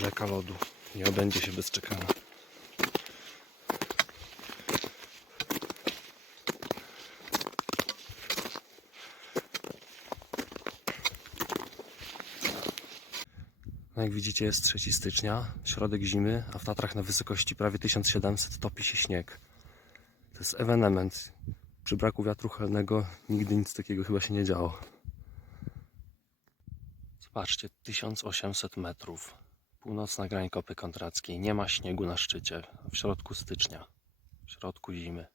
Rzeka lodu. Nie obędzie się bez czekania. No jak widzicie jest 3 stycznia, środek zimy, a w Tatrach na wysokości prawie 1700 topi się śnieg. To jest ewenement. Przy braku wiatru chelnego nigdy nic takiego chyba się nie działo. Zobaczcie, 1800 metrów. Północna grań Kopy Kontrackiej. Nie ma śniegu na szczycie. W środku stycznia. W środku zimy.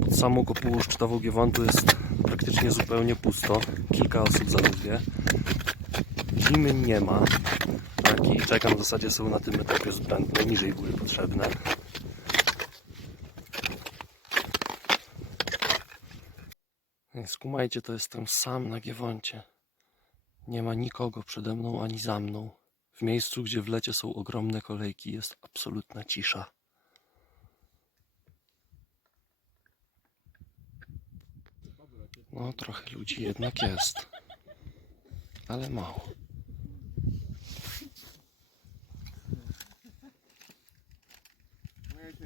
Pod samą kopułą szczytową Giewontu jest praktycznie zupełnie pusto. Kilka osób zaledwie. Zimy nie ma. Taki czekam w zasadzie są na tym etapie zbędne, niżej były potrzebne. Ej, Skumajcie, to jestem sam na Giewoncie. Nie ma nikogo przede mną ani za mną. W miejscu, gdzie w lecie są ogromne kolejki, jest absolutna cisza. No, trochę ludzi jednak jest. Ale mało. No jak